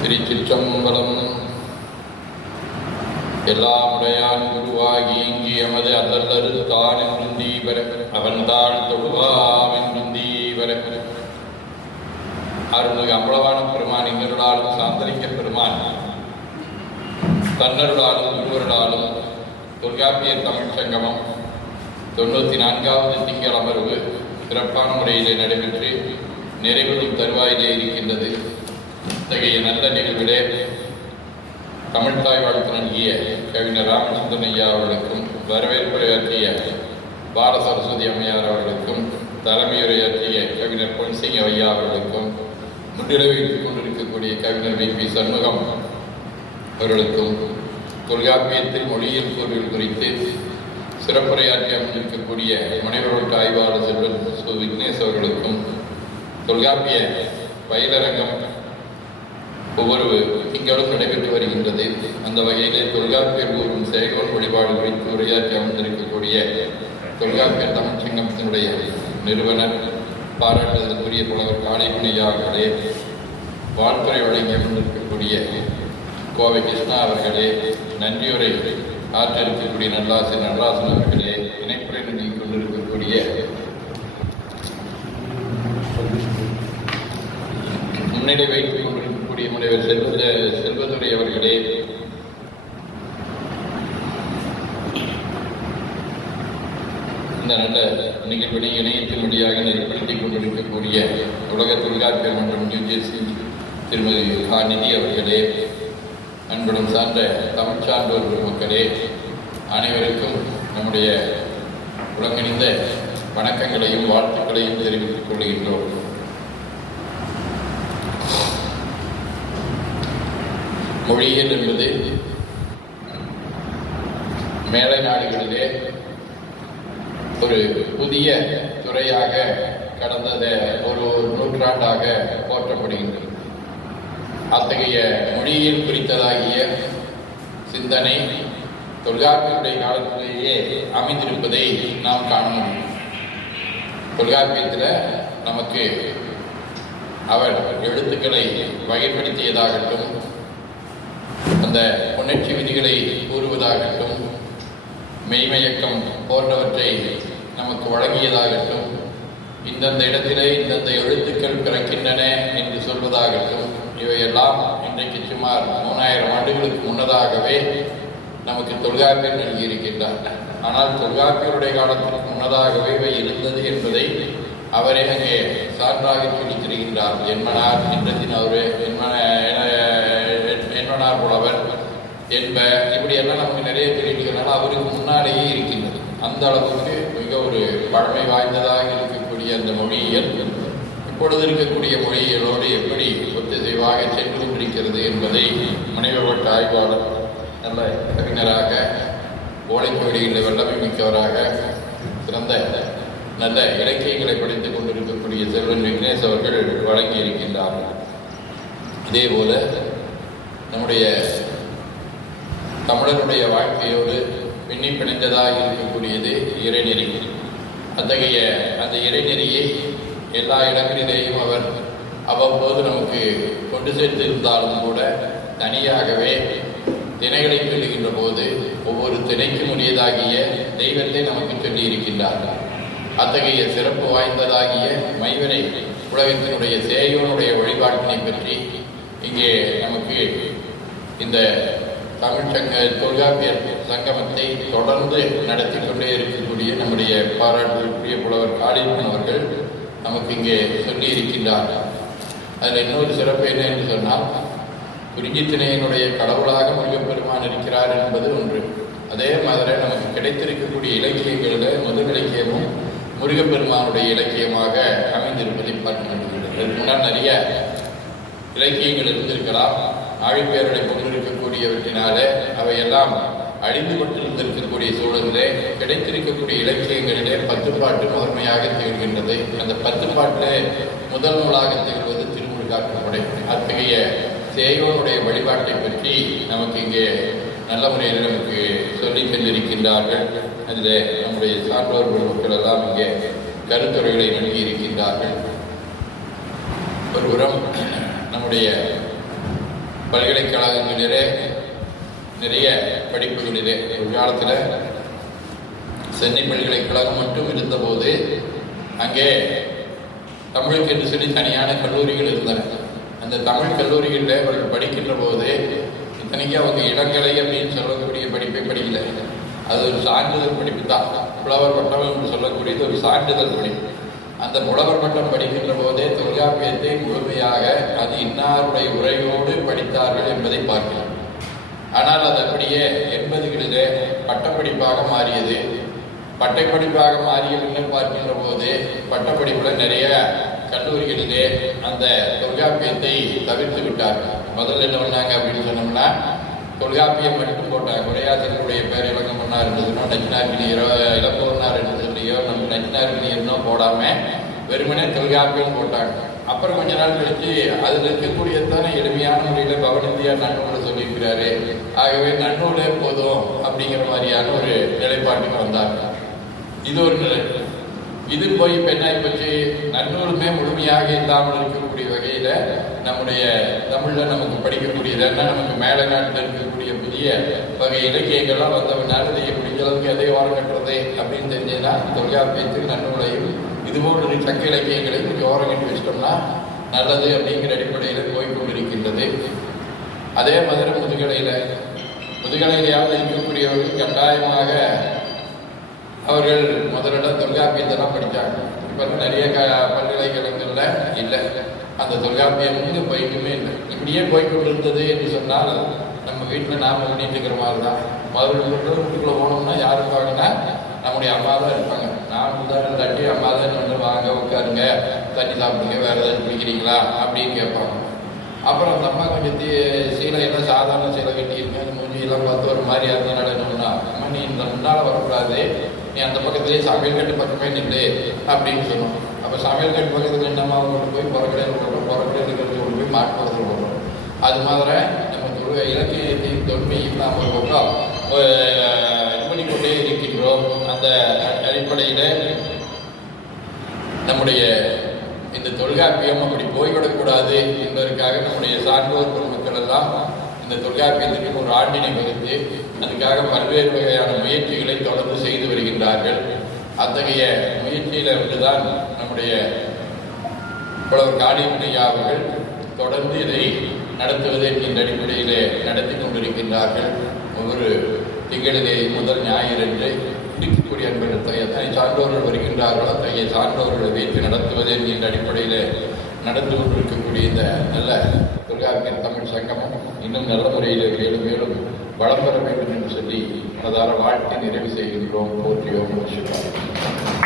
திருச்சிற்றம்பலம் எல்லாமுடையான் குருவாகி இங்கி எமது அல்லல்லரு தான் என்றும் தீவர அவன்தாள் தொழுவாம் என்றும் தீவர அருள்மிகு அம்பளவான பெருமான் இங்கருளாலும் சாந்தரிக்க பெருமான் தன்னருளாலும் குருவருளாலும் தொல்காப்பிய தமிழ் சங்கமம். தொண்ணூற்றி நான்காவது திங்கள் அமர்வு சிறப்பான முறையிலே நடைபெற்று நிறைவுறும் தருவாயிலே இருக்கின்றது. இத்தகைய நல்ல நிகழ்விலே தமிழ்தாய் வாழ்த்து நல்கிய கவிஞர் ராமச்சந்திரன் ஐயா அவர்களுக்கும் வரவேற்புரையாற்றிய பால சரஸ்வதி அம்மையார் அவர்களுக்கும் தலைமையுரையாற்றிய கவிஞர் பொன்சிங் ஐயா அவர்களுக்கும் முன்னிலைவைத்துக் கொண்டிருக்கக்கூடிய கவிஞர் வி. பி. சண்முகம் அவர்களுக்கும் தொல்காப்பியத்தில் மொழியியல் கூறுகள் குறித்து சிறப்புரையாற்றி அமைந்திருக்கக்கூடிய முனைவரோட்டு ஆய்வாளர் செல்வன் சு விக்னேஷ் அவர்களுக்கும் தொல்காப்பிய பயிலரங்கம் ஒவ்வொரு திங்களும் நடைபெற்று வருகின்றது. அந்த வகையிலே தொல்காப்பியர் கூறும் செயல்கள் வழிபாடு குறித்து உரையாற்றி அமர்ந்திருக்கக்கூடிய தொல்காப்பியர் தமிழ்ச்சங்கத்தினுடைய நிறுவனர் பாராட்டுதலுக்குரிய புலவர் காளைமணியா வாழ்த்துறை வழங்கி அமர்ந்திருக்கக்கூடிய கோவை கிருஷ்ணா அவர்களே நன்றியுரை ஆற்றிருக்கக்கூடிய நல்லாசி நடராசன் அவர்களே இணைப்புரை நல்கி கொண்டிருக்கக்கூடிய முன்னிலை வைத்துக் கொண்டிருக்கக்கூடிய முனைவர் செல்வ செல்வதுரை அவர்களே. இந்த நல்ல நிகழ்வினை இணையத்தின் வழியாக நெறிப்படுத்திக் கொண்டிருக்கக்கூடிய உலக தொல்காப்பியர் மற்றும் நியூஜெர்சி திருமதி கா நிதி அவர்களே. அன்புடன் சார்ந்த தமிழ் சார்ந்தோர் பெருமக்களே அனைவருக்கும் நம்முடைய உலகணிந்த வணக்கங்களையும் வாழ்த்துக்களையும் தெரிவித்துக் கொள்கின்றோம். மொழியியல் என்பது மேலை நாடுகளிலே ஒரு புதிய துறையாக கடந்த ஒரு நூற்றாண்டாக போற்றப்படுகின்றது. அத்தகைய மொழியில் குறித்ததாகிய சிந்தனை தொல்காப்பியருடைய காலத்திலேயே அமைந்திருப்பதை நாம் காணும் தொல்காப்பியத்தில் நமக்கு அவர் எழுத்துக்களை வகைப்படுத்தியதாகட்டும் அந்த புணர்ச்சி விதிகளை கூறுவதாகட்டும் மெய்மயக்கம் போன்றவற்றை நமக்கு வழங்கியதாகட்டும் இந்தந்த இடத்திலே இந்தந்த எழுத்துக்கள் பிறக்கின்றன என்று சொல்வதாகட்டும் இவையெல்லாம் இன்றைக்கு சுமார் மூணாயிரம் ஆண்டுகளுக்கு முன்னதாகவே நமக்கு தொல்காப்பியர் நல்கியிருக்கின்றார். ஆனால் தொல்காப்பியருடைய காலத்திற்கு முன்னதாகவே இவை இருந்தது என்பதை அவரே அங்கே சான்றாக சொல்லித் தருகின்றார் என்மனார் என்றதின் அவரு என்மன என்மனார் புலவர் என்ப இப்படியெல்லாம் நமக்கு நிறைய தெரிவிக்கிறனால அவருக்கு முன்னாலேயே இருக்கின்றது. அந்த அளவுக்கு மிக ஒரு பழமை வாய்ந்ததாக இருக்கக்கூடிய அந்த மொழியியல் இப்பொழுது இருக்கக்கூடிய மொழியியலோடு இருக்கிறது என்பதை முனைவப்பட்ட ஆய்வாளர் நல்ல கவிஞராக ஓலைக்கோடிகளில் வல்லமை மிக்கவராக சிறந்த நல்ல இலக்கியங்களை படித்துக் கொண்டிருக்கக்கூடிய செல்வன் விக்னேஷ் அவர்கள் வழங்கி இருக்கின்றார்கள் இதே போல நம்முடைய தமிழருடைய வாழ்க்கையோடு பின்னி பிணைந்ததாக இருக்கக்கூடியது இறைநெறி. அத்தகைய அந்த இறைநெறியை எல்லா இடங்களிலேயும் அவர் அவ்வப்போது நமக்கு கொண்டு சேர்த்திருந்தாலும் கூட தனியாகவே திணைகளை சொல்லுகின்ற போது ஒவ்வொரு திணைக்கும் உரியதாகிய தெய்வத்தை நமக்கு சொல்லியிருக்கின்றார்கள். அத்தகைய சிறப்பு வாய்ந்ததாகிய மைவரை உலகத்தினுடைய சேயோனுடைய வழிபாட்டினை பற்றி இங்கே நமக்கு இந்த தமிழ்ச்சங்க தொல்காப்பியர் சங்கமத்தை தொடர்ந்து நடத்தி கொண்டே இருக்கக்கூடிய நம்முடைய பாராட்டுக்குரிய புலவர் காளியம்மன் அவர்கள் நமக்கு இங்கே சொல்லி இருக்கின்றார்கள் அதில் இன்னொரு சிறப்பு என்ன என்று சொன்னால் குறிஞ்சித்திணையினுடைய கடவுளாக முருகப்பெருமான் இருக்கிறார் என்பது ஒன்று. அதே மாதிரி நமக்கு கிடைத்திருக்கக்கூடிய இலக்கியங்களில் முதல் இலக்கியமும் முருகப்பெருமானுடைய இலக்கியமாக அமைந்திருப்பதை பார்க்க முடிகிறது. முன்னால் நிறைய இலக்கியங்கள் இருந்திருக்கலாம். ஆழிப்பேரடை கொண்டிருக்கக்கூடியவற்றினாலே அவையெல்லாம் அழிந்து கொண்டிருந்திருக்கக்கூடிய சூழலிலே கிடைத்திருக்கக்கூடிய இலக்கியங்களிலே பத்து பாட்டு முதன்மையாக திகழ்கின்றது. அந்த பத்து பாட்டிலே முதல் நூலாக திகழ்வது திருமுருகாற்றுப்படை அத்தகைய சேயோனுடைய வழிபாட்டை பற்றி நமக்கு இங்கே நல்ல முறையில் நமக்கு சொல்லிக் சென்றிருக்கின்றார்கள் அதில் நம்முடைய சான்றோர் மக்கள் எல்லாம் இங்கே கருத்துரைகளை நல்கி இருக்கின்றார்கள் ஒருபுறம் நம்முடைய பல்கலைக்கழகங்களிலே நிறைய படிப்புகளிலே ஒரு காலத்தில் சென்னை பல்கலைக்கழகம் மட்டும் இருந்தபோது அங்கே தமிழுக்கு என்று சொல்லி தனியான கல்லூரிகள் இருந்தன. அந்த தமிழ் கல்லூரிகளில் அவர்கள் படிக்கின்ற போது இத்தனைக்கும் அவங்க இளங்கலை அப்படின்னு சொல்லக்கூடிய படிப்பை படிக்கல. அது ஒரு சான்றிதழ் படிப்பு தான். புலவர் பட்டம் என்று சொல்லக்கூடியது ஒரு சான்றிதழ் படிப்பு. அந்த புலவர் பட்டம் படிக்கின்ற போதே தொல்காப்பியத்தை முழுமையாக அது இன்னாருடைய உரையோடு படித்தார்கள் என்பதை பார்க்கலாம். ஆனால் அது அப்படியே எண்பதுகளிலே பட்டப்படிப்பாக மாறியது. பட்டப்படிப்பாக மாறியவர்கள் பார்க்கின்ற போது பட்டப்படிப்பில் நிறைய கல்லூரிகளிலே அந்த தொல்காப்பியத்தை தவிர்த்து விட்டார்கள் முதல்ல என்ன பண்ணாங்க அப்படின்னு சொன்னோம்னா தொல்காப்பியம் மட்டும் போட்டாங்க. உரையாசிரியருடைய பேர் இலக்கம் பண்ணார் இருந்ததுன்னா நச்சினார்கினியரோ இலக்கம் என்று இருந்ததுலையோ நம்ம நச்சினார்கினியர்னோ போடாம வெறுமனே தொல்காப்பியம் போட்டாங்க. அப்புறம் கொஞ்ச நாள் கழிச்சு அதில் இருக்கக்கூடியதான எளிமையான முறையில் பவனிந்தியா நன்னூல் சொல்லியிருக்கிறாரு. ஆகவே நன்னூலே போதும் அப்படிங்கிற மாதிரியான ஒரு நிலைப்பாட்டுக்கு வந்தாங்க இது ஒரு நிலை. இது போய் பெண்ணாய் பற்றி நன்னூலுமே முழுமையாக இல்லாமல் இருக்கக்கூடிய வகையில் நம்முடைய தமிழில் நமக்கு படிக்கக்கூடியது என்ன? நமக்கு மேலை நாட்டில் இருக்கக்கூடிய புதிய வகை இலக்கியங்கள்லாம் வந்தவனால இதை முடிஞ்ச அளவுக்கு எதை ஓரம் கட்டுறது அப்படின்னு தெரிஞ்சதுன்னா தொல்காப்பியத்துக்கு நன்னூலையும் இதுபோன்ற சக்க இலக்கியங்களையும் கொஞ்சம் ஓரம் கட்டி வச்சிட்டோம்னா நல்லது அப்படிங்கிற அடிப்படையில் போய்கொண்டிருக்கின்றது அதே மாதிரி முதுகலையில் முதுகலையிலாவது இருக்கக்கூடியவர்கள் கட்டாயமாக அவர்கள் முதல்ல தொல்காப்பியத்தெல்லாம் படித்தாங்க. இப்போ நிறைய க பல்கலைக்கழகங்களில் இல்லை. அந்த தொல்காப்பியம் வந்து போய்க்குமே இல்லை. இப்படியே போய்கொண்டிருந்தது என்று சொன்னால் நம்ம வீட்டில் நாம் பண்ணிட்டு இருக்கிற மாதிரி தான். முதல்ல வீட்டுக்குள்ளே போனோம்னா யார் இருப்பாங்கன்னா நம்முடைய அம்மா தான் இருப்பாங்க. நான் தான் தட்டி அம்மா தான் வந்து வாங்க உட்காருங்க. தண்ணி சாப்பிடுங்க. வேறு ஏதாவது குடிக்கிறீங்களா? அப்படின்னு கேட்பாங்க. அப்புறம் அந்த அம்மா கொஞ்சம் தீ சீலை எல்லாம் சாதாரண சீலை கட்டியிருக்கேன் மூஞ்சியெல்லாம் பார்த்து ஒரு மாதிரி இருந்தனால என்ன அம்மா நீ இந்த முன்னால் வரக்கூடாது. நீ அந்த பக்கத்துலேயே சமையல் கட்டு பக்கமே நின்று அப்படின்னு சொன்னோம். அப்போ சமையல் கட்டு பக்கத்தில் நின்னமா கொண்டு போய் புறக்கடையில் இருக்கிறோம் புறக்கடையில் இருக்கிறது கொண்டு போய் மாட்டு பக்கத்தில் போடுறோம். அது மாதிரி நம்ம தொழு இலக்கியத்தையும் தொன்மையும் நாம் ஒரு பக்கம் இது பண்ணிக்கொண்டே இருக்கின்றோம். அந்த அடிப்படையில் நம்முடைய இந்த தொல்காப்பியம் அப்படி போய்விடக்கூடாது என்பதற்காக நம்முடைய சான்றோர் பெருமக்கள் எல்லாம் இந்த தொல்காப்பியத்திற்கு ஒரு ஆண்டினை வகுத்து அதுக்காக பல்வேறு வகையான முயற்சிகளை தொடர்ந்து செய்து வருகின்றார்கள். அத்தகைய முயற்சியில் இருந்துதான் நம்முடைய புலவர் காளிமுனையா அவர்கள் தொடர்ந்து இதை நடத்துவது இந்த அடிப்படையிலே நடத்தி கொண்டிருக்கின்றார்கள். ஒவ்வொரு திங்களிலே முதல் ஞாயிறன்று இருக்கக்கூடிய அன்பர்கள் எத்தனை சான்றோர்கள் வருகின்றார்களோ. அத்தகைய சான்றோர்களை வைத்து நடத்துவது என்கின்ற அடிப்படையில் நடந்து கொண்டிருக்கக்கூடிய இந்த நல்ல தொல்காப்பிய தமிழ் சங்கமம் இன்னும் நல்ல முறையில் மேலும் மேலும் வளம் பெற வேண்டும் என்று சொல்லி மனதார வாழ்க்கை நிறைவு செய்கின்றோம். போற்றியோம். சிவாய்